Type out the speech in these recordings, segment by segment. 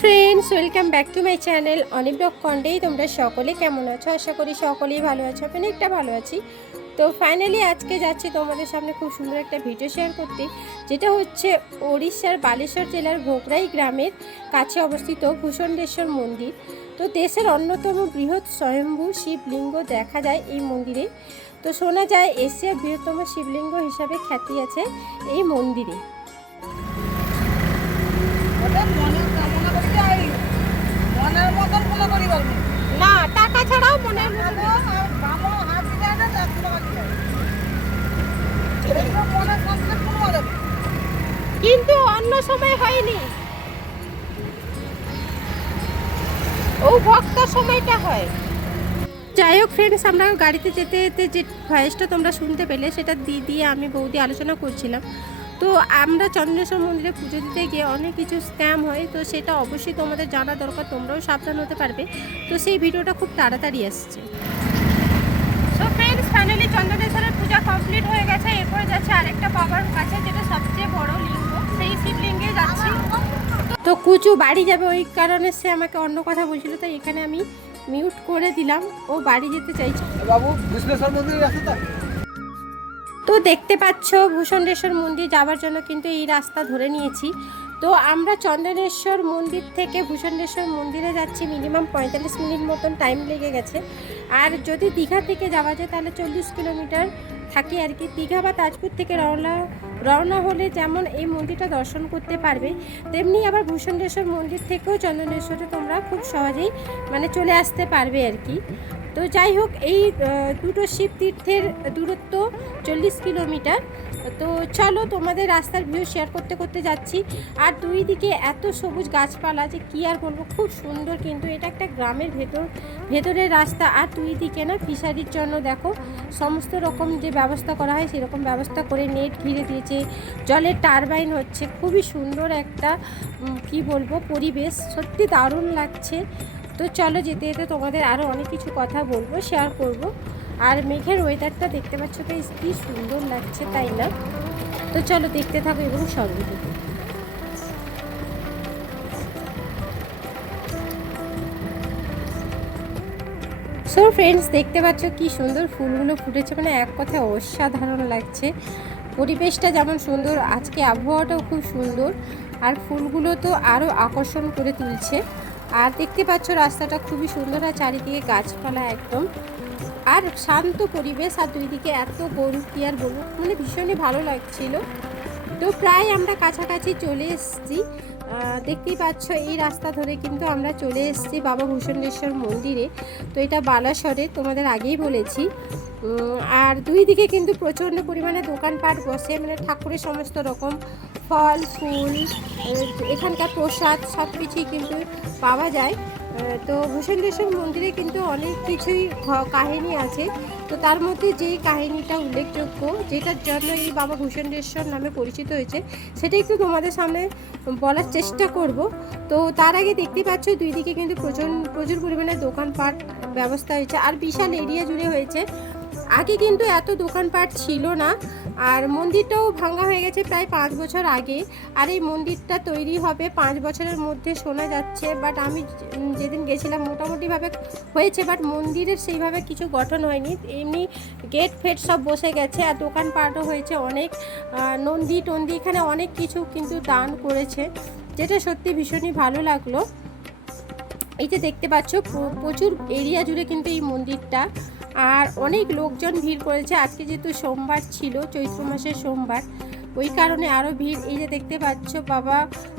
Friends welcome back to my channel vlog কন্টেই তোমরা সকলে কেমন আছো? আশা করি সকলেই ভালো আছো অনেকটা ভালো আছি। তো ফাইনালি আজকে যাচ্ছি তোমাদের সামনে খুব সুন্দর একটা ভিডিও শেয়ার করতে, যেটা হচ্ছে ওড়িশার বালেশ্বর জেলার ভোগরাই গ্রামের কাছে অবস্থিত ভূষণ্ডেশ্বর মন্দির। তো দেশের অন্যতম বৃহৎ স্বয়ম্ভু শিবলিঙ্গ দেখা যায় এই মন্দিরে। তো শোনা যায় এশিয়ার বৃহত্তম শিবলিঙ্গ হিসাবে খ্যাতি আছে এই মন্দিরে ওটা মনের কামনা করি যাই মনের মতন কোনো করি পারব না টাকা ছাড়াও মনের খাব আর বামো হাত দিলে না চারশো টাকা দিলে এগুলো মনের সঙ্গে কোনো হবে না। কিন্তু অন্য সময় হয়নি। ও ভক্ত সময়টা হয়। যাই হোক ফ্রেন্ডস আমরা গাড়িতে যেতে যেতে যে ভয়েসটা তোমরা শুনতে পেলে, সেটা দিয়ে আমি, বৌদি আলোচনা করছিলাম। তো আমরা চন্দ্রেশ্বর মন্দিরে পুজো দিতে গিয়ে অনেক কিছু স্ক্যাম হয় তো সেটা অবশ্যই তোমাদের জানা দরকার তোমরাও সাবধান হতে পারবে। তো সেই ভিডিওটা খুব তাড়াতাড়ি আসছে। সো ফ্রেন্ডস ফাইনালি চন্দ্রেশ্বরের পূজা কমপ্লিট হয়ে গেছে এরপরে যাচ্ছে আরেকটা বাবার কাছে যেটা সবচেয়ে বড় লিঙ্গ। সেই শিবলিঙ্গে যাচ্ছি। তো কুচু বাড়ি যাবে ওই কারণে সে আমাকে অন্য কথা বলছিল তাই এখানে আমি মিউট করে দিলাম। ও বাড়ি যেতে চাইছে। বাবু বিশ্লেষণ মন্দির আছে তো দেখতে পাচ্ছ ভূষণ্ডেশ্বর মন্দির যাওয়ার জন্য কিন্তু এই রাস্তা ধরে নিয়েছি। তো আমরা চন্দনেশ্বর মন্দির থেকে ভূষণ্ডেশ্বর মন্দিরে যাচ্ছি মিনিমাম পঁয়তাল্লিশ মিনিট মতন টাইম লেগে গেছে। আর যদি দীঘা থেকে যাওয়া যায় তাহলে চল্লিশ কিলোমিটার থাকে আর কি। দীঘা বা তাজপুর থেকে রওনা রওনা হলে যেমন এই মন্দিরটা দর্শন করতে পারবে, তেমনি আবার ভূষণ্ডেশ্বর মন্দির থেকেও চন্দনেশ্বরে তোমরা খুব সহজেই মানে চলে আসতে পারবে আর কি। তো যাই হোক, এই দুটো শিব তীর্থের দূরত্ব চল্লিশ কিলোমিটার। তো চলো তোমাদের রাস্তার ভিউ শেয়ার করতে করতে যাচ্ছি। আর দুই দিকে এত সবুজ গাছপালা যে কী আর বলব, খুব সুন্দর কিন্তু এটা একটা গ্রামের ভেতর, ভেতরের রাস্তা। আর দুই দিকে না ফিশারির জন্য দেখো, সমস্ত রকম যে ব্যবস্থা করা হয় সেরকম ব্যবস্থা করে নেট ঘিরে দিয়েছে। জলের টারবাইন হচ্ছে, খুবই সুন্দর একটা কি বলব, পরিবেশ। সত্যি দারুণ লাগছে। তো চলো যেতে যেতে তোমাদের আরও অনেক কিছু কথা বলব শেয়ার করব। আর মেঘের ওয়েদারটা দেখতে পাচ্ছ তো কি সুন্দর লাগছে, তাই না? তো চলো দেখতে থাকো এবং সঙ্গে থাকো। সো ফ্রেন্ডস দেখতে পাচ্ছ কি সুন্দর ফুলগুলো ফুটেছে মানে এক কথায় অসাধারণ লাগছে। পরিবেশটা যেমন সুন্দর, আজকে আবহাওয়াটাও খুব সুন্দর। আর ফুলগুলো তো আরও আকর্ষণ করে তুলছে। আর দেখতে পাচ্ছ রাস্তাটা খুবই সুন্দর, আর চারিদিকে গাছপালা একদম। আর শান্ত পরিবেশ, আর দুই দিকে এত গরু কি আর বলব? মানে ভীষণই ভালো লাগছিল। তো প্রায় আমরা কাছাকাছি চলে এসেছি। দেখতেই পাচ্ছ এই রাস্তা ধরে কিন্তু আমরা চলে এসেছি বাবা ভূষণেশ্বর মন্দিরে। তো এটা বালাসরে, তোমাদের আগেই বলেছি। আর দুই দিকে কিন্তু প্রচণ্ড পরিমাণে দোকানপাট বসে মানে ঠাকুরের সমস্ত রকম ফল, ফুল এখানকার প্রসাদ সব কিছুই কিন্তু পাওয়া যায়। তো ভূষণ্ডেশ্বর মন্দিরে কিন্তু অনেক কিছুই কাহিনী আছে। তো তার মধ্যে যেই কাহিনীটা উল্লেখযোগ্য, যেটার জন্য এই বাবা ভূষণ্ডেশ্বর নামে পরিচিত হয়েছে, সেটা একটু তোমাদের সামনে বলার চেষ্টা করব। তো তার আগে দেখতে পাচ্ছ, দুই দিকে কিন্তু প্রচুর প্রচুর পরিমাণে দোকানপাট ব্যবস্থা হয়েছে। আর বিশাল এরিয়া জুড়ে হয়েছে। আগে কিন্তু এত দোকানপাট ছিল না, আর মন্দিরটাও ভাঙা হয়ে গেছে প্রায় পাঁচ বছর আগে। আর এই মন্দিরটা তৈরি হবে পাঁচ বছরের মধ্যে শোনা যাচ্ছে বাট আমি যেদিন গেছিলাম মোটামুটিভাবে হয়েছে বাট মন্দিরের সেইভাবে কিছু গঠন হয়নি। এমনি গেট ফেট সব বসে গেছে, আর দোকানপাটও হয়েছে অনেক। নন্দী টন্দি এখানে অনেক কিছু কিন্তু দান করেছে, যেটা সত্যি ভীষণই ভালো লাগল। এই যে দেখতে পাচ্ছ প্রচুর এরিয়া জুড়ে কিন্তু এই মন্দিরটা। আর অনেক লোকজন ভিড় করেছে। আজকে যেহেতু সোমবার ছিল চৈত্র মাসের সোমবার ওই কারণে আরও ভিড়। এই যে দেখতে পাচ্ছ বাবা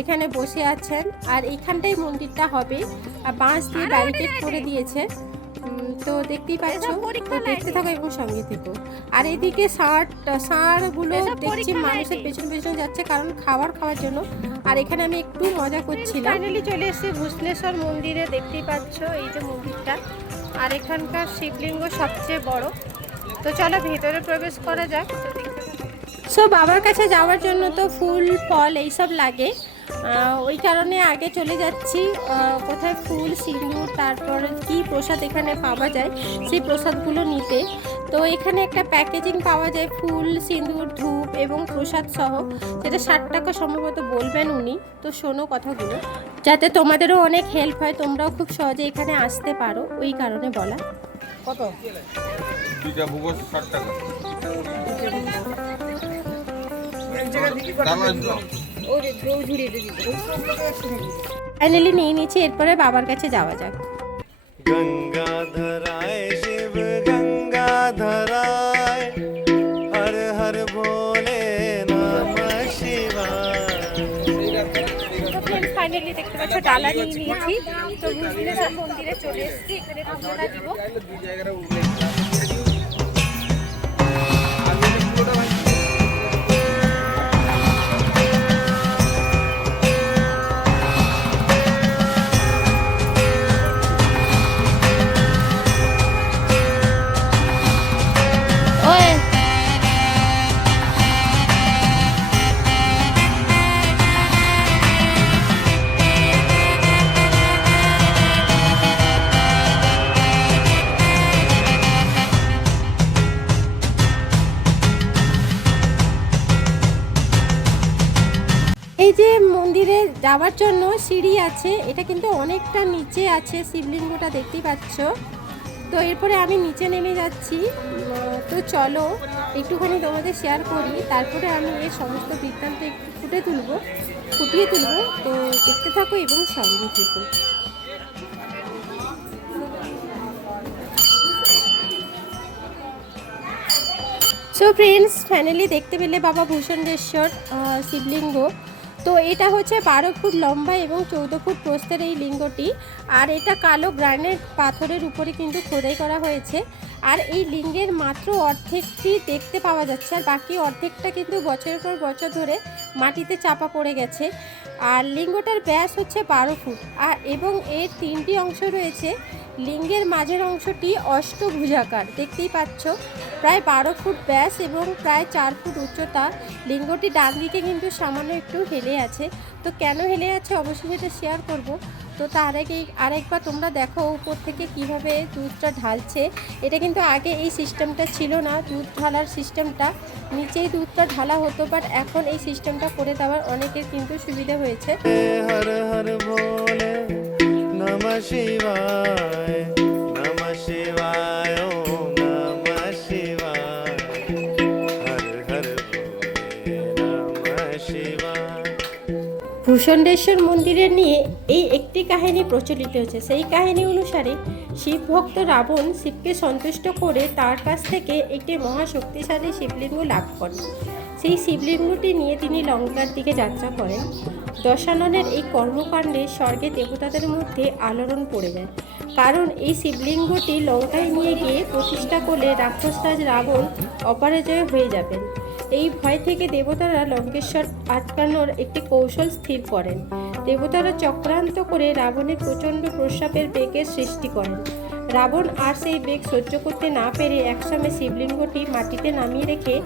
এখানে বসে আছেন আর এখানটাই মন্দিরটা হবে। আর বাঁশ দিয়ে ব্যারিকেড করে দিয়েছে। তো দেখতেই পাচ্ছ দেখতে থাকো এবং সঙ্গে থেকো। আর এদিকে ষাঁড় ষাঁড়গুলো দেখছি মানুষের পেছন পেছন যাচ্ছে কারণ খাবার খাওয়ার জন্য। আর এখানে আমি একটু মজা করছিলাম। ফাইনালি চলে এসেছি ভূষণেশ্বর মন্দিরে দেখতেই পাচ্ছ এই যে মন্দিরটা। আর এখানকার শিবলিঙ্গ সবচেয়ে বড়। তো চলো ভেতরে প্রবেশ করা যাক। সো বাবার কাছে যাওয়ার জন্য তো ফুল, ফল এইসব লাগে। ওই কারণে আগে চলে যাচ্ছি। কোথায় ফুল, সিঁদুর, তারপর কি প্রসাদ এখানে পাওয়া যায়, সেই প্রসাদগুলো নিতে। তো এখানে একটা প্যাকেজিং পাওয়া যায় ফুল সিঁদুর ধূপ এবং প্রসাদ সহ যেটা ষাট টাকা সম্ভবত বলবেন উনি। তো শোনো কথাগুলো। যাতে তোমাদেরও অনেক হেল্প হয় তোমরাও খুব সহজে এখানে আসতে পারো ওই কারণে বলা। কত? ফাইনালি নিয়ে নিচ্ছি এরপরে বাবার কাছে যাওয়া যাক। গঙ্গা ধরায় শিব পাচ্ছ ডালা নিয়ে নিয়েছি। তো মন্দিরে চলে এসেছি এখানে দিব। যাওয়ার জন্য সিঁড়ি আছে। এটা কিন্তু অনেকটা নিচে আছে, শিবলিঙ্গটা দেখতেই পাচ্ছ। তো এরপরে আমি নিচে নেমে যাচ্ছি। তো চলো, একটুখানি তোমাদের শেয়ার করি। তারপরে আমি এর সমস্ত বৃত্তান্ত একটু ফুটে তুলবো, ফুটিয়ে তুলবো। তো দেখতে থাকো এবং সঙ্গে থেকো। সো ফ্রেন্ডস ফাইনালি দেখতে পেলে বাবা ভূষণেশ্বর শিবলিঙ্গ। তো এটা হচ্ছে বারো ফুট লম্বা এবং চৌদ্দ ফুট প্রস্তের এই লিঙ্গটি। আর এটা কালো গ্রানাইট পাথরের উপরে কিন্তু খোদাই করা হয়েছে। আর এই লিঙ্গের মাত্র অর্ধেকটি দেখতে পাওয়া যাচ্ছে আর বাকি অর্ধেকটা কিন্তু বছরের পর বছর ধরে মাটিতে চাপা পড়ে গেছে। আর লিঙ্গটার ব্যাস হচ্ছে বারো ফুট। আর এবং এর তিনটি অংশ রয়েছে লিঙ্গের মাঝের অংশটি অষ্টভুজাকার। দেখতেই পাচ্ছ, প্রায় বারো ফুট ব্যাস এবং প্রায় চার ফুট উচ্চতা। লিঙ্গটি ডান দিকে কিন্তু সামান্য একটু হেলে আছে। তো কেন হেলে আছে অবশ্যই সেটা শেয়ার করব। তো তার আগে আরেকবার তোমরা দেখো উপর থেকে কীভাবে দুধটা ঢালছে। এটা কিন্তু আগে এই সিস্টেমটা ছিল না, দুধ ঢালার সিস্টেমটা নিচেই দুধটা ঢালা হতো বাট এখন এই সিস্টেমটা করে দেওয়ার অনেকের কিন্তু সুবিধা হয়েছে। ভূষণ্ডেশ্বর মন্দিরের ভূষণেশ্বর মন্দিরে নিয়ে এই একটি কাহিনী প্রচলিত হয়েছে। সেই কাহিনী অনুসারে শিবভক্ত রাবণ শিবকে সন্তুষ্ট করে তার কাছ থেকে একটি মহাশক্তিশালী শিবলিঙ্গ লাভ করেন। সেই শিবলিঙ্গটি নিয়ে তিনি লঙ্কার দিকে যাত্রা করেন। দশাননের এই কর্মকাণ্ডে স্বর্গে দেবতাদের মধ্যে আলোড়ন পড়ে যায়। কারণ এই শিবলিঙ্গটি লঙ্কায় নিয়ে গিয়ে প্রতিষ্ঠা করলে রাক্ষসরাজ রাবণ অপরাজয় হয়ে যাবেন। এই ভয় থেকে দেবতারা লঙ্কেশ্বর আটকানোর একটি কৌশল স্থির করেন। দেবতারা চক্রান্ত করে রাবণের প্রচণ্ড প্রস্রাবের বেগের সৃষ্টি করেন। রাবণ আর সেই বেগ সহ্য করতে না পেরে একসময় শিবলিঙ্গটি মাটিতে নামিয়ে রেখে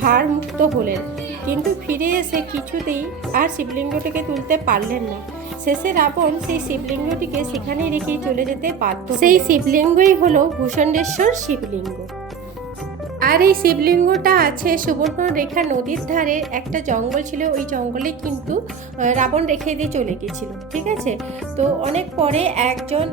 ভার মুক্ত হলেন। কিন্তু ফিরে এসে কিছুতেই আর শিবলিঙ্গটিকে তুলতে পারলেন না। শেষে রাবণ সেই শিবলিঙ্গটিকে সেখানে রেখেই চলে যেতে পারত সেই শিবলিঙ্গই হলো ভূষণ্ডেশ্বর শিবলিঙ্গ। আর এই শিবলিঙ্গটা আছে সুবর্ণরেখা নদীর ধারে। একটা জঙ্গল ছিল, ওই জঙ্গলে কিন্তু রাবণ রেখে দিয়ে চলে গেছিল, ঠিক আছে? তো অনেক পরে একজন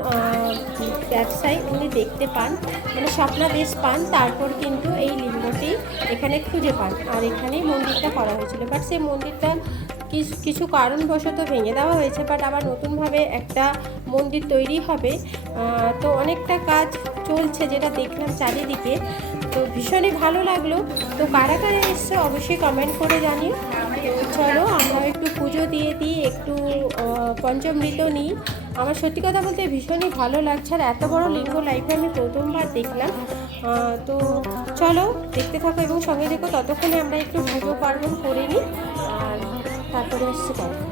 ব্যবসায়ী উনি দেখতে পান মানে স্বপ্নাদেশ পান, তারপর কিন্তু এই লিঙ্গটি এখানে খুঁজে পান। আর এখানেই মন্দিরটা করা হয়েছিল। বাট সেই মন্দিরটা কিছু কিছু কারণবশত ভেঙে দেওয়া হয়েছে, বাট আবার নতুনভাবে একটা মন্দির তৈরি হবে। তো অনেকটা কাজ চলছে যেটা দেখলাম চারিদিকে। তো ভীষণই ভালো লাগল। তো কারা কারা এসছে অবশ্যই কমেন্ট করে জানিও। তো চলো আমরা একটু পুজো দিয়ে দিই, একটু পঞ্চমৃত নিই। আমার সত্যি কথা বলতে ভীষণই ভালো লাগছে। আর এত বড় লিঙ্গ লাইফে আমি প্রথমবার দেখলাম। তো চলো, দেখতে থাকো এবং সঙ্গে দেখো ততক্ষণে আমরা একটু পুজো পার্বণ করে নিই। আর তারপরে আসছে কথা।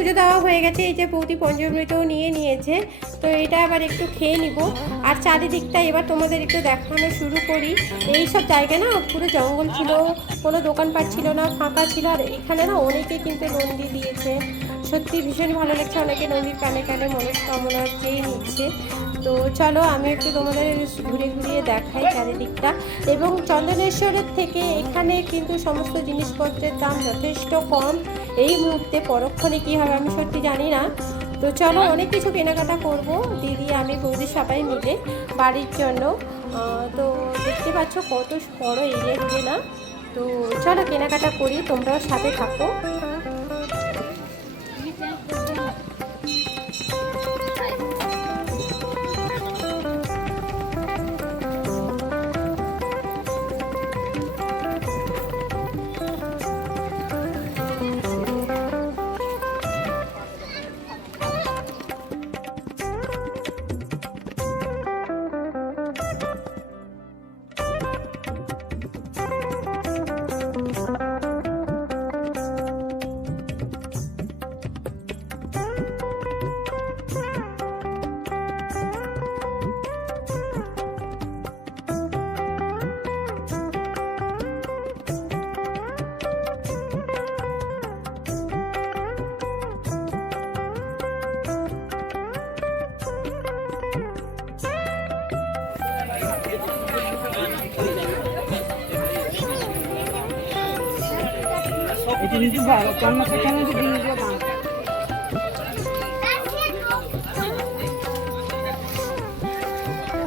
পুজো দেওয়া হয়ে গেছে। এই যে বৌদি পঞ্চমৃতও নিয়ে নিয়েছে। তো এটা আবার একটু খেয়ে নিব। আর চারিদিকটা এবার তোমাদের একটু দেখানো শুরু করি। এই সব জায়গায় না পুরো জঙ্গল ছিল, কোনো দোকানপাট ছিল না, ফাঁকা ছিল। আর এখানে না অনেকে কিন্তু নন্দী দিয়েছে। সত্যি ভীষণ ভালো লাগছে। অনেকে নন্দীর কানে কানে মনস্কামনা চেয়ে নিচ্ছে। তো চলো আমি একটু তোমাদের ঘুরে ঘুরিয়ে দেখাই চারিদিকটা। এবং চন্দনেশ্বরের থেকে এখানে কিন্তু সমস্ত জিনিসপত্রের দাম যথেষ্ট কম। এই মুহূর্তে পরক্ষণে কী হবে আমি সত্যি জানি না। তো চলো অনেক কিছু কেনাকাটা করব। দিদি, আমি, বৌদি সবাই মিলে বাড়ির জন্য। তো দেখতে পাচ্ছ কত বড় এরিয়া জুড়ে না? তো চলো কেনাকাটা করি, তোমরাও সাথে থাকো।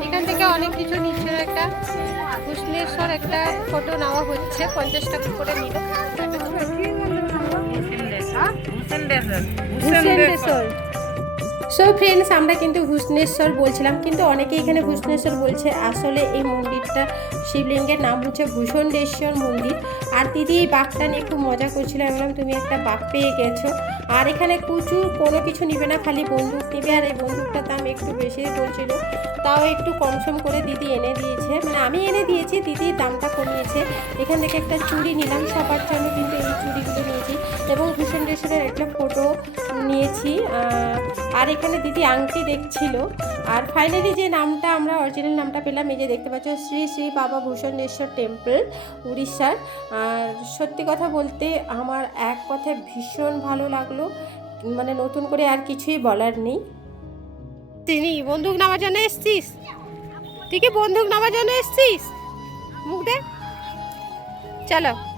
এখান থেকে অনেক কিছু নিচ্ছে একটা ভুষণেশ্বর একটা ফটো নেওয়া হচ্ছে পঞ্চাশ টাকা করে নিল। সো ফ্রেন্ডস আমরা কিন্তু ভূষণেশ্বর বলছিলাম, কিন্তু অনেকে এখানে ভূষণেশ্বর বলছে। আসলে এই মন্দিরটা শিবলিঙ্গের নাম হচ্ছে ভূষণেশ্বর মন্দির। আর দিদি এই বাঘটা নিয়ে খুব মজা করছিল, আমি বললাম, তুমি একটা বাঘ পেয়ে গেছো। আর এখানে প্রচুর কোনো কিছু নিবে না, খালি বন্দুক নিবে। আর এই বন্দুকটার দাম একটু বেশি বলছিল, তাও একটু কম সম করে দিদি এনে দিয়েছে। মানে আমি এনে দিয়েছি, দিদি দামটা কমিয়েছে। এখান থেকে একটা চুড়ি নিলাম, সবার জন্য কিন্তু এই চুড়িগুলো নিয়েছি। এবং ভীষণ রেশনের একটা ফটো নিয়েছি আর এখানে দিদি আংটি দেখছিল। আর ফাইনালি যে নামটা আমরা অরিজিনাল নামটা পেলাম, এই যে দেখতে পাচ্ছ, শ্রী শ্রী বাবা ভূষণেশ্বর টেম্পল উড়িষ্যার। আর সত্যি কথা বলতে আমার এক কথায় ভীষণ ভালো লাগল। মানে নতুন করে আর কিছুই বলার নেই। তিনি বন্দুক নেওয়ার জন্য এসছিস? তুই কি বন্দুক নেওয়ার জন্য এসছিস? মুখ দে চলো।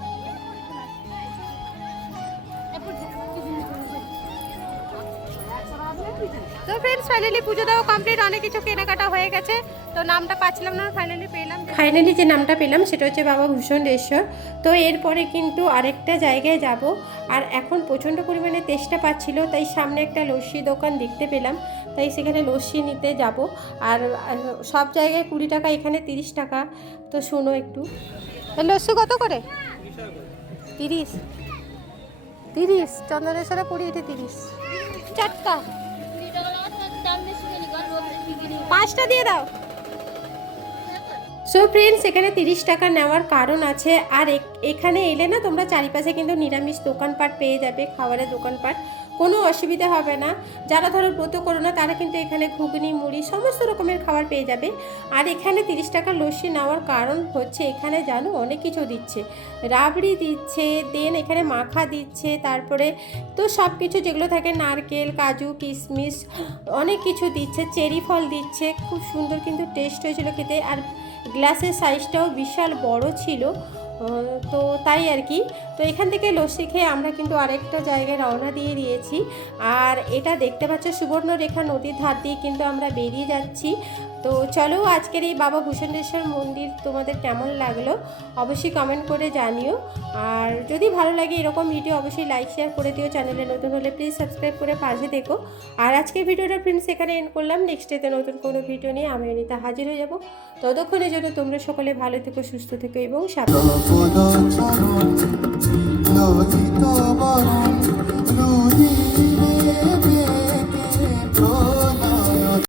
তো ফ্রেন্ডস ফাইনালি পুজো দেওয়া কমপ্লিট অনেক কিছু কেনাকাটা হয়ে গেছে। তো নামটা পাচ্ছিলাম না ফাইনালি পেলাম। ফাইনালি যে নামটা পেলাম সেটা হচ্ছে বাবা ভূষণেশ্বর তো এরপরে কিন্তু আরেকটা জায়গায় যাব আর এখন প্রচণ্ড পরিমাণে তেষ্টা পাচ্ছিল তাই সামনে একটা লস্যি দোকান দেখতে পেলাম। তাই সেখানে লস্যি নিতে যাব আর সব জায়গায় কুড়ি টাকা এখানে তিরিশ টাকা। তো শোনো একটু। লস্যি কত করে? তিরিশ। তিরিশ? চন্দনেশ্বরে কুড়ি এটি তিরিশ। চারটা। পাঁচটা দিয়ে দাও। সো ফ্রেন্ডস এখানে তিরিশ টাকা নেওয়ার কারণ আছে। আর এখানে এলে না তোমরা চারিপাশে কিন্তু নিরামিষ দোকানপাট পেয়ে যাবে, খাবারের দোকানপাট। কোনো অসুবিধা হবে না। যারা ধরো ব্রত করো না, তারা কিন্তু এখানে ঘুগনি, মুড়ি, সমস্ত রকমের খাবার পেয়ে যাবে। আর এখানে তিরিশ টাকা লস্যি নেওয়ার কারণ হচ্ছে এখানে জানো অনেক কিছু দিচ্ছে। রাবড়ি দিচ্ছে, দেন এখানে মাখা দিচ্ছে, তারপরে তো সব কিছু যেগুলো থাকে, নারকেল, কাজু, কিশমিশ, অনেক কিছু দিচ্ছে, চেরি ফল দিচ্ছে, খুব সুন্দর কিন্তু টেস্ট হয়েছিল খেতে। আর গ্লাসের সাইজটাও বিশাল বড় ছিল। তো তাই আর কি। তো এখান থেকে লস্যি খেয়ে আমরা কিন্তু আরেকটা জায়গায় রওনা দিয়ে দিয়েছি। আর এটা দেখতে পাচ্ছ সুবর্ণরেখা নদীর ধার দিয়ে কিন্তু আমরা বেরিয়ে যাচ্ছি। তো চলো আজকের এই বাবা ভূষণেশ্বর মন্দির তোমাদের কেমন লাগল অবশ্যই কমেন্ট করে জানিও। আর যদি ভালো লাগে এরকম ভিডিও অবশ্যই লাইক শেয়ার করে দিও। চ্যানেলে নতুন হলে প্লিজ সাবস্ক্রাইব করে পাশে দেখো আর আজকের ভিডিওটা ফ্রেন্ডস এখানে এন্ড করলাম। নেক্সট ডেতে নতুন কোনো ভিডিও নিয়ে আমি অনিতা হাজির হয়ে যাব। ততক্ষণের জন্য তোমরা সকলে ভালো থেকো, সুস্থ থেকো এবং সাবধানে যদি তোমার লুড়িয়ে বেগে